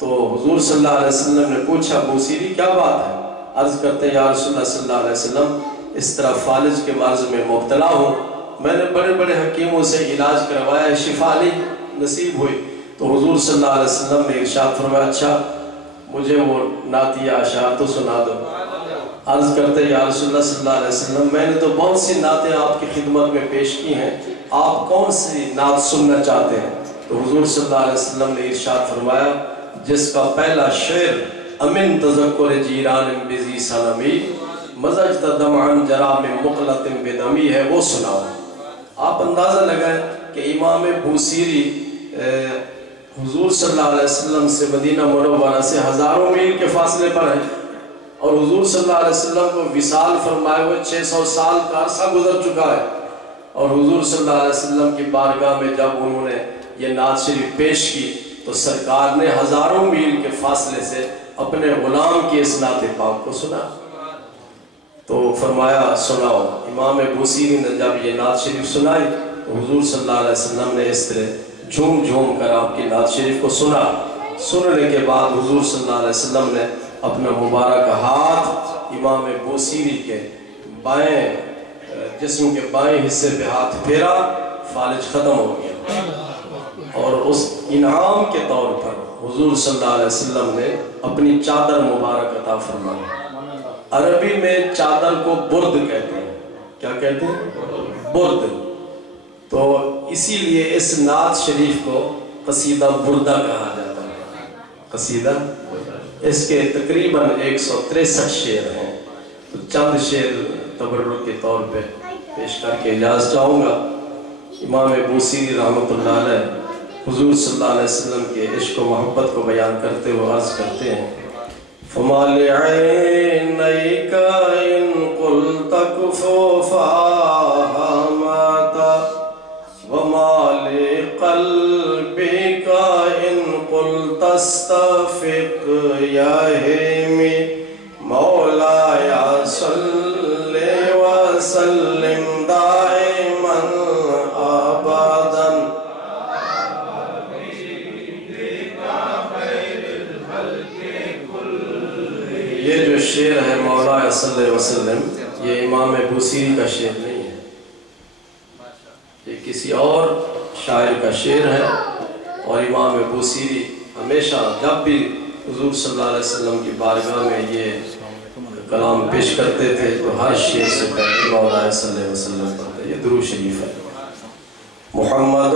تو حضور صلی اللہ علیہ وسلم نے پوچھا بوسیری کیا بات ہے؟ عرض کرتے یا رسول اللہ صلی اللہ علیہ وسلم اس طرح فالج کے مرض میں مبتلا ہوں، میں نے بڑے بڑے حکیموں سے علاج کروایا، شفا نہیں نصیب ہوئی۔ تو حضور صلی اللہ علیہ وسلم نے ارشاد فرمایا اچھا مجھے وہ نعتیہ اشعار تو سنا دو۔ عرض کرتے یا رسول اللہ صلی اللہ علیہ وسلم میں نے تو بہت سی نعتیں آپ کی خدمت میں پیش کی ہیں، آپ کون سی نعت سننا چاہتے ہیں؟ تو حضور صلی اللہ علیہ وسلم نے ارشاد فرمایا جس کا پہلا شعر امن تذکر جیران بزی سلمی مزجت دمعن جرام مقلت بدمی ہے، وہ سناؤ۔ آپ اندازہ لگائیں کہ امام بوسیری حضور صلی اللہ علیہ وسلم سے مدینہ منورہ سے ہزاروں میل کے فاصلے پر ہیں، اور حضور صلی اللہ علیہ وسلم کو وصال فرمائے ہوئے 600 سال کا عرصہ گزر چکا ہے، اور حضور صلی اللہ علیہ وسلم کی بارگاہ میں جب انہوں نے یہ نعت شریف پیش کی تو سرکار نے ہزاروں میل کے فاصلے سے اپنے غلام کی اس نعت پاک کو سنا۔ تو فرمایا سناؤ۔ امام بوسیری نے جب یہ نعت شریف سنائی تو حضور صلی اللہ علیہ وسلم نے اس طرح جھوم جھوم کر آپ کی نعت شریف کو سنا۔ سننے کے بعد حضور صلی اللہ علیہ وسلم نے اپنا مبارک ہاتھ امام بوسیری کے بائیں جسم کے بائیں حصے پہ ہاتھ پھیرا، فالج ختم ہو گیا، اور اس انعام کے طور پر حضور صلی اللہ علیہ وسلم نے اپنی چادر مبارک عطا فرمائی۔ عربی میں چادر کو برد کہتے ہیں، کیا کہتے ہیں؟ برد۔ تو اسی لیے اس نعت شریف کو قصیدہ بردہ کہا جاتا ہے، قصیدہ۔ اس کے تقریباً 163 شعر ہیں، تو چند شعر تبرک کے طور پہ پیش کر کے اجازت چاہوں گا۔ امام بوسیری رحمۃ اللہ علیہ حضور صلی اللہ علیہ وسلم کے عشق و محبت کو بیان کرتے ہوئے عرض کرتے ہیں فَمَا لِعَيْنَيْكَ إِن قُلْتَ كُفُوفَاهَا مَاتَ وَمَا لِقَلْبِكَ إِن قُلْتَ اسْتَفِقْ يَهِمِ مَوْلَايَ صَلِّ وَسَلِّمْ دَائِمًا أَبَدًا۔ یہ جو شعر ہے مولا صلی اللہ علیہ وسلم، یہ امام بوسیری کا شعر نہیں ہے، یہ کسی اور شاعر کا شعر ہے، اور امام بوسیری ہمیشہ جب بھی حضور صلی اللہ علیہ وسلم کی بارگاہ میں یہ کلام پیش کرتے تھے تو ہر شعر سے پہلے مولا صلی اللہ علیہ وسلم پڑھتے۔ یہ درود شریف ہے۔ محمد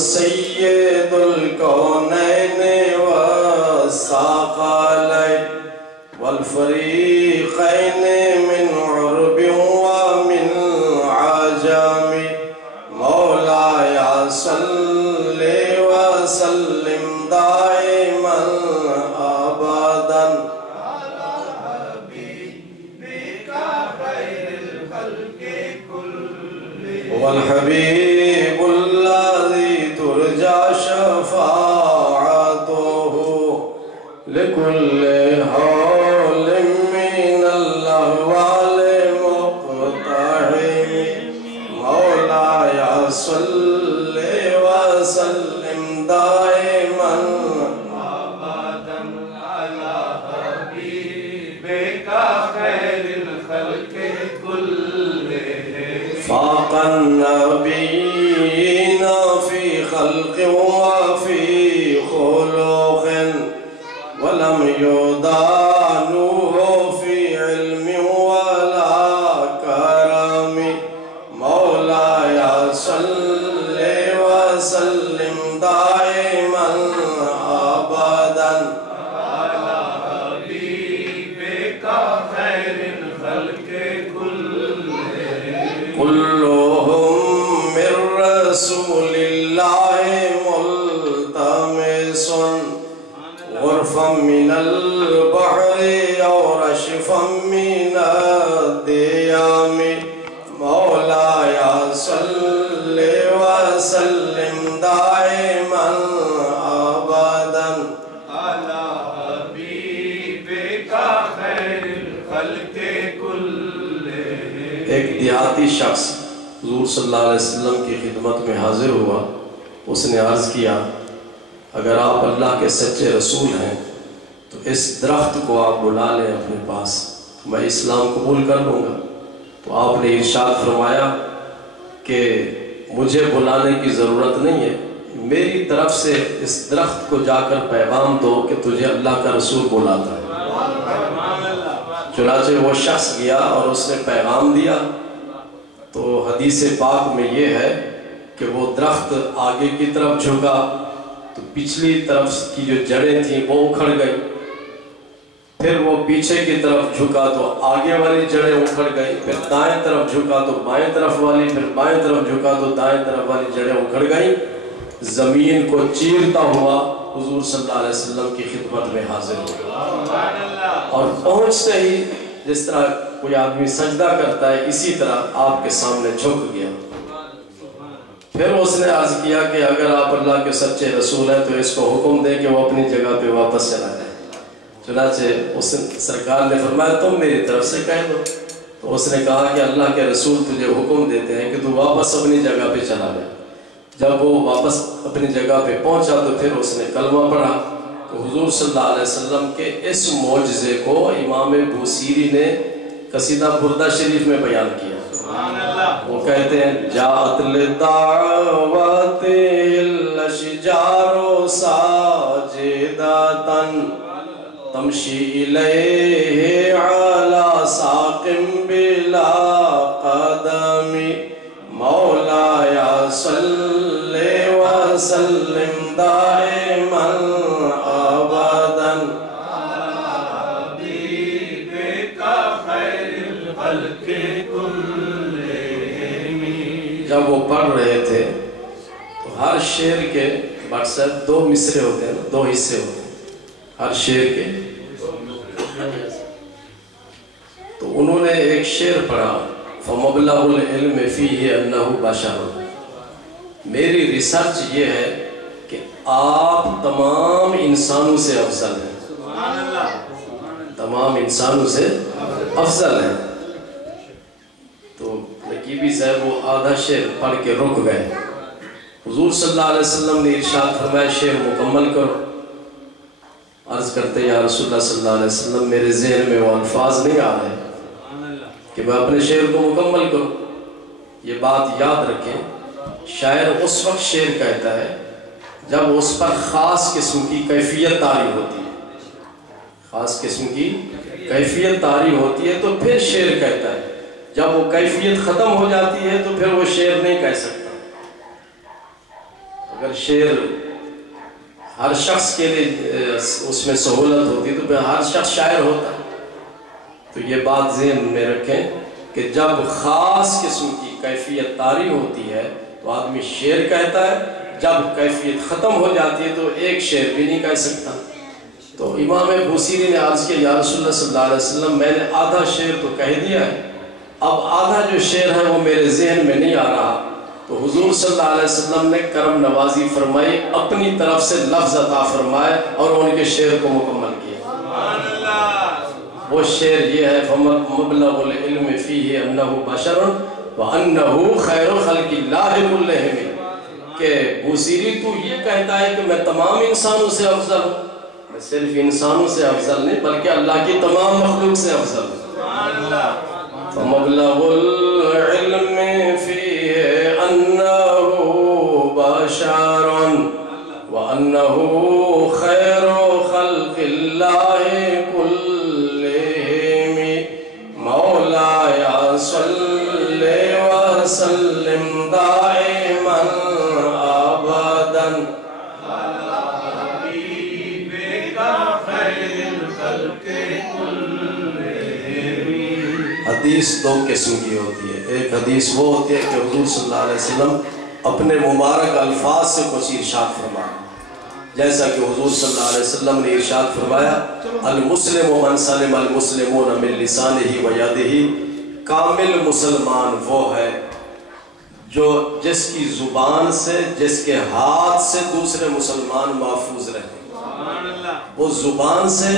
سید الکونین والثقلین والفریقین من عرب ومن عجم مولاي صل وسلم دائما ابدا على حبيبك خير الخلق كلهم هو الحبيب الذي ترجى شفاعته لكل حول من الأهوال مقتحم مولاي صل وسلم دائما أبدا على حبيبك خير الخلق كلهم فاق النبيين في خلق وفي خلق ولم يدانوه في علم ولا كرم مولاي صل وسلم دائما ابدا على حبيبك خير الخلق كلهم من رسول الله ملتمس غرفا من البحر أو رشفا من الديام مولاي صل وسلم دائما أبدا على حبيبك خير الخلق كلهم۔ ایک دیہاتی شخص حضور صلی اللہ علیہ وسلم کی خدمت میں حاضر ہوا، اس نے عرض کیا اگر آپ اللہ کے سچے رسول ہیں تو اس درخت کو آپ بلا لیں اپنے پاس، میں اسلام قبول کر لوں گا۔ تو آپ نے ارشاد فرمایا کہ مجھے بلانے کی ضرورت نہیں ہے، میری طرف سے اس درخت کو جا کر پیغام دو کہ تجھے اللہ کا رسول بلاتا ہے۔ چنانچہ وہ شخص گیا اور اس نے پیغام دیا، تو حدیث پاک میں یہ ہے کہ وہ درخت آگے کی طرف جھکا تو پچھلی طرف کی جو جڑیں تھیں وہ اکھڑ گئی، پھر وہ پیچھے کی طرف جھکا تو آگے والی جڑیں اکھڑ گئی، پھر دائیں طرف جھکا تو بائیں طرف والی، پھر بائیں طرف جھکا تو دائیں طرف والی جڑیں اکھڑ گئیں۔ زمین کو چیرتا ہوا حضور صلی اللہ علیہ وسلم کی خدمت میں حاضر ہوا، اور پہنچتے ہی جس طرح کوئی آدمی سجدہ کرتا ہے اسی طرح آپ کے سامنے جھک گیا۔ پھر اس نے عرض کیا کہ اگر آپ اللہ کے سچے رسول ہیں تو اس کو حکم دیں کہ وہ اپنی جگہ پہ واپس چلا جائے۔ چنانچہ اس سرکار نے فرمایا تم میری طرف سے کہہ دو۔ تو اس نے کہا کہ اللہ کے رسول تجھے حکم دیتے ہیں کہ تو واپس اپنی جگہ پہ چلا جائے۔ جب وہ واپس اپنی جگہ پہ پہنچا تو پھر اس نے کلمہ پڑھا۔ تو حضور صلی اللہ علیہ وسلم کے اس معجزے کو امام بوصیری نے قصیدہ بردہ شریف میں بیان کیا۔ وہ کہتے ہیں جاءت لدعوت الاشجار ساجدۃ تمشی الیہ علی ساق بلا قدم مولایا صلی وسلم دائما ابدا جب وہ پڑھ رہے تھے تو ہر شعر کے مقصد دو مصرے ہوتے ہیں، دو حصے ہوتے ہیں ہر شعر کے۔ تو انہوں نے ایک شعر پڑھا فَمَبْلَغُ الْعِلْمِ فِيهِ أَنَّهُ بَشَرٌ، میری ریسرچ یہ ہے کہ آپ تمام انسانوں سے افضل ہیں، تمام انسانوں سے افضل ہیں۔ تو نقیبی صاحب وہ آدھا شعر پڑھ کے رک گئے۔ حضور صلی اللہ علیہ وسلم نے ارشاد فرمایا شعر مکمل کرو۔ عرض کرتے یا رسول اللہ صلی اللہ علیہ وسلم میرے ذہن میں وہ الفاظ نہیں آ رہے کہ میں اپنے شعر کو مکمل کروں۔ یہ بات یاد رکھیں، شاعر اس وقت شعر کہتا ہے جب اس پر خاص قسم کی کیفیت طاری ہوتی ہے، خاص قسم کی کیفیت طاری ہوتی ہے تو پھر شعر کہتا ہے۔ جب وہ کیفیت ختم ہو جاتی ہے تو پھر وہ شعر نہیں کہہ سکتا۔ اگر شعر ہر شخص کے لیے اس میں سہولت ہوتی تو پھر ہر شخص شاعر ہوتا۔ تو یہ بات ذہن میں رکھیں کہ جب خاص قسم کی کیفیت طاری ہوتی ہے تو آدمی شعر کہتا ہے، جب کیفیت ختم ہو جاتی ہے تو ایک شعر بھی نہیں کہہ سکتا۔ تو امام بوصیری نے عرض کیا یا رسول اللہ صلی اللہ علیہ وسلم میں نے آدھا شعر تو کہہ دیا ہے، اب آدھا جو شعر ہے وہ میرے ذہن میں نہیں آ رہا۔ تو حضور صلی اللہ علیہ وسلم نے کرم نوازی فرمائی، اپنی طرف سے لفظ عطا فرمائے اور ان کے شعر کو مکمل کیا۔ وہ شعر یہ ہے فَمَبْلَغُ الْعِلْمِ فِيهِ أَنَّهُ بَشَرٌ وَأَنَّهُ خَيْرُ خَلْقِ اللَّهِ كُلِّهِمْ کہ بوصیری تو یہ کہتا ہے کہ میں تمام انسانوں سے افضل ہوں، میں صرف انسانوں سے افضل نہیں بلکہ اللہ کی تمام مخلوق سے افضل ہوں۔ فَمَبْلَغُ الْعِلْمِ فِيهِ أَنَّهُ بَشَرٌ وَأَنَّهُ خَيْرُ خَلْقِ اللَّهِ كُلِّهِمْ مَوْلَايَ صَلِّ وَسَلِّمْ دَائِمًا أَبَدًا عَلَى حَبِيبِكَ خَيْرِ الْخَلْقِ حدیث دو قسم کی ہوتی ہے۔ ایک حدیث وہ ہوتی ہے کہ حضور صلی اللہ علیہ وسلم اپنے مبارک الفاظ سے کچھ ارشاد فرمایا، جیسا کہ حضور صلی اللہ علیہ وسلم نے ارشاد فرمایا المسلم من سلم المسلمون من لسانہ و یدہ، کامل مسلمان وہ ہے جو جس کی زبان سے جس کے ہاتھ سے دوسرے مسلمان محفوظ رہے، وہ زبان سے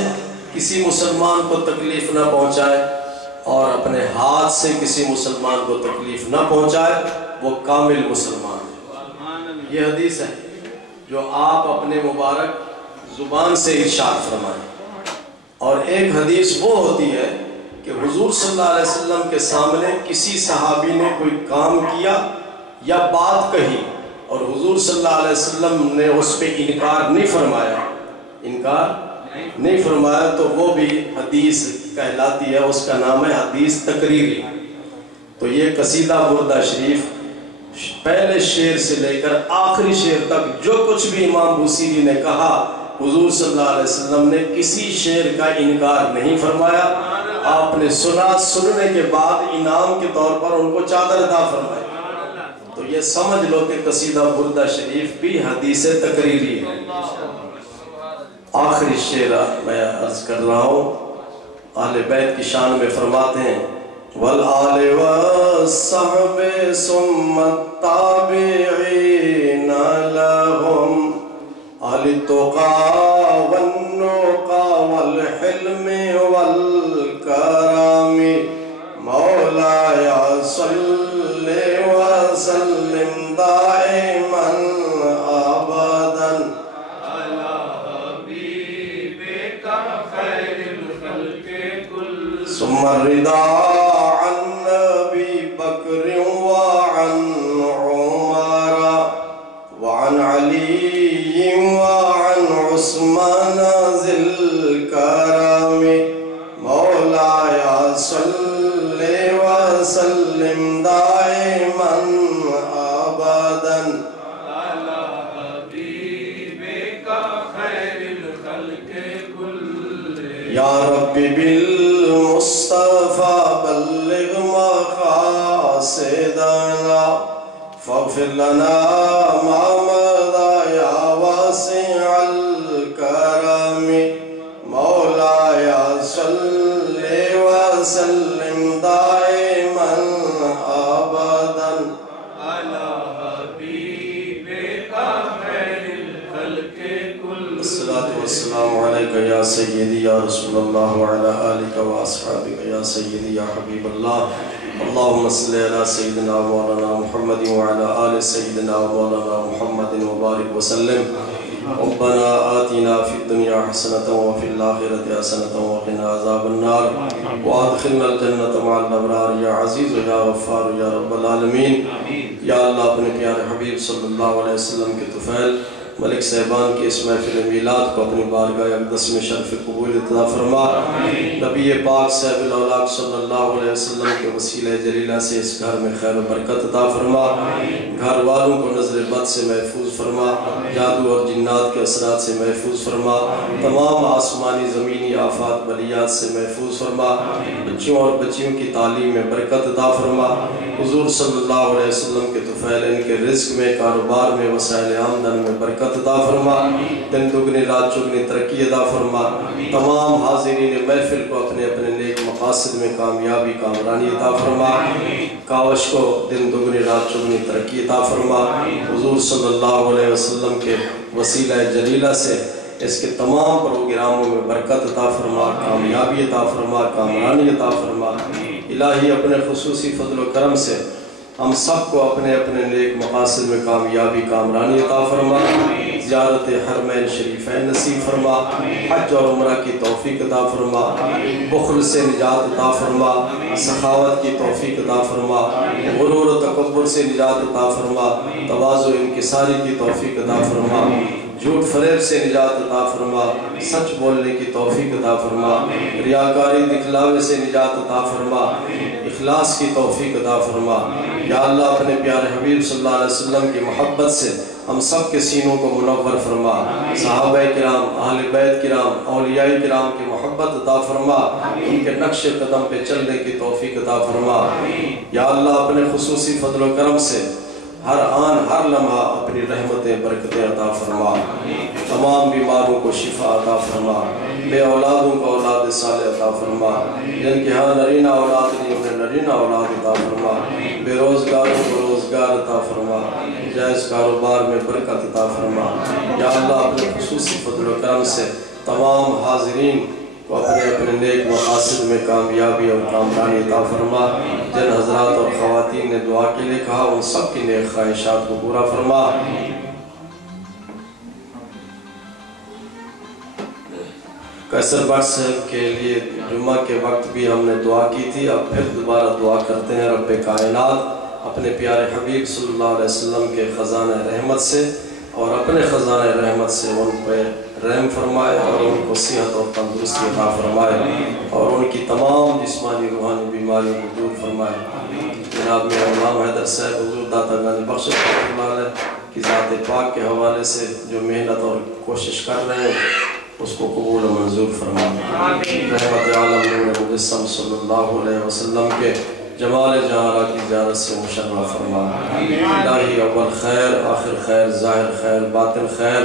کسی مسلمان کو تکلیف نہ پہنچائے اور اپنے ہاتھ سے کسی مسلمان کو تکلیف نہ پہنچائے، وہ کامل مسلمان ہے۔ یہ حدیث ہے۔ جو آپ اپنے مبارک زبان سے ارشاد فرمائیں، اور ایک حدیث وہ ہوتی ہے کہ حضور صلی اللہ علیہ وسلم کے سامنے کسی صحابی نے کوئی کام کیا یا بات کہی اور حضور صلی اللہ علیہ وسلم نے اس پہ انکار نہیں فرمایا تو وہ بھی حدیث کہلاتی ہے، اس کا نام ہے حدیث تقریری۔ تو یہ قصیدہ بردہ شریف پہلے شعر سے لے کر آخری شعر تک جو کچھ بھی امام بوصیری نے کہا، حضور صلی اللہ علیہ وسلم نے کسی شعر کا انکار نہیں فرمایا۔ آپ نے سننے کے بعد انعام کے طور پر ان کو چادر عطا فرمائی۔ تو یہ سمجھ لو کہ قصیدہ بردہ شریف بھی حدیث تقریری ہے۔ آخری شعر میں عرض کر رہا ہوں، اہل بیت کی شان میں فرماتے ہیں وَالْآلِ وَالصَّحْبِ ثُمَّ التَّابِعِينَ لَهُمْ أَهْلِ التُّقَىٰ وَالنُّقَىٰ وَالْحِلْمِ وَالْكَرَمِ مولاي صل وسلم دائما أبدا على حبيبك خير الخلق كلهم ثم الرضا عن أبي بكر وعن عمر وعن علي وعن عثمان ذي الكرم مولاي صل وسلم دائما أبدا على حبيبك خير الخلق كلهم يا رب بالمصطفى بلغ مقاصدنا فاغفر لنا ما مضى يا واسع الكرم مولاي صل وسلم دائما أبدا على حبيبك خير الخلق كلهم الصلاة والسلام عليك يا سيدي يا رسول الله وعلى آلك وأصحابك يا سيدي يا حبيب الله اللهم صل على سيدنا مولانا محمد وعلى آل سيدنا مولانا محمد وبارك وسلم ربنا آتنا في الدنيا حسنة وفي الآخرة حسنة وقنا عذاب النار وادخلنا الجنة مع الأبرار يا عزيز يا غفار يا رب العالمين یا اللہ اپنے پیارے حبیب صلی اللہ علیہ وسلم کے طفیل ملک صاحبان کی اس محفل میلاد کو اپنی بارگاہ اقدس میں شرف قبول عطا فرما۔ نبی پاک صاحب الاولاق صلی اللہ علیہ وسلم کے وسیلہ جلیلہ سے اس گھر میں خیر و برکت عطا فرما، گھر والوں کو نظر بد سے محفوظ فرما، جادو اور جنات کے اثرات سے محفوظ فرما، تمام آسمانی زمینی آفات بلیات سے محفوظ فرما، بچوں اور بچیوں کی تعلیم میں برکت عطا فرما، حضور صلی اللہ علیہ وسلم کے طفیل ان کے رزق میں، کاروبار میں، وسائل آمدن میں برکت عطا فرما، دن دگنی رات چگنی ترقی عطا فرما، تمام حاضرین محفل کو اپنے اپنے نیک مقاصد میں کامیابی کامرانی عطا فرما، کاوش کو دن دگنی رات چگنی ترقی عطا فرما، حضور صلی اللہ علیہ وسلم کے وسیلہ جلیلہ سے اس کے تمام پروگراموں میں برکت عطا فرما، کامیابی عطا فرما، کامرانی عطا فرما۔ الہی اپنے خصوصی فضل و کرم سے ہم سب کو اپنے اپنے نیک مقاصد میں کامیابی کامرانی عطا فرما، زیارت حرمین شریفین نصیب فرما، حج اور عمرہ کی توفیق عطا فرما، بخل سے نجات عطا فرما، سخاوت کی توفیق عطا فرما، غرور و تکبر سے نجات عطا فرما، تواضع و انکساری کی توفیق عطا فرما، جھوٹ فریب سے نجات عطا فرما، سچ بولنے کی توفیق عطا فرما، ریاکاری دکھلاوے سے نجات عطا فرما، اخلاص کی توفیق عطا فرما۔ یا اللہ اپنے پیارے حبیب صلی اللہ علیہ وسلم کی محبت سے ہم سب کے سینوں کو منور فرما، صحابہ کرام، اہل بیت کرام، اولیاء کرام کی محبت عطا فرما، ان کے نقش قدم پہ چلنے کی توفیق عطا فرما۔ یا اللہ اپنے خصوصی فضل و کرم سے ہر آن ہر لمحہ اپنی رحمتیں برکتیں عطا فرما، تمام بیماروں کو شفا عطا فرما، بے اولادوں کو اولاد صالح عطا فرما، جن کے ہاں نرینہ اولاد نہیں انہیں نرینہ اولاد عطا فرما، بے روزگاروں کو روزگار عطا فرما، جائز کاروبار میں برکت عطا فرما۔ یا اللہ اپنے خصوصی فضل و کرم سے تمام حاضرین کو اپنے اپنے نیک مقاصد میں کامیابی اور کامرانی عطا فرما۔ جن حضرات اور خواتین نے دعا کے لیے کہا ان سب کی نیک خواہشات کو پورا فرما۔ قیصر بخش صاحب کے لیے جمعہ کے وقت بھی ہم نے دعا کی تھی، اب پھر دوبارہ دعا کرتے ہیں رب کائنات اپنے پیارے حبیب صلی اللہ علیہ وسلم کے خزانہ رحمت سے اور اپنے خزانہ رحمت سے ان پہ رحم فرمائے اور ان کو صحت اور تندرستی عطا فرمائے اور ان کی تمام جسمانی روحانی بیماریوں کو دور فرمائے۔ جناب میرا غلام حیدر صاحب حضور داتا گنج بخش رحمۃ اللہ علیہ کی ذات پاک کے حوالے سے جو محنت اور کوشش کر رہے ہیں اس کو قبول و منظور فرمائے۔ رحمت عالم نور مجسم صلی اللہ علیہ وسلم کے جمال جہارہ کی زیارت سے مشرف فرمائے۔ الہی اول خیر آخر خیر ظاہر خیر باطن خیر،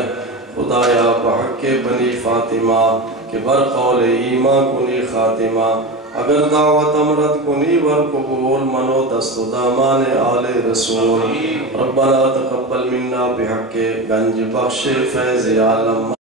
خدایا بحق بنی فاطمہ کہ بر قول ایمان کنی خاتمہ، اگر دعوت امرت کنی ور قبول منو دست و دامان آل رسول، ربنا تقبل منا بحق گنج بخش فیض عالم۔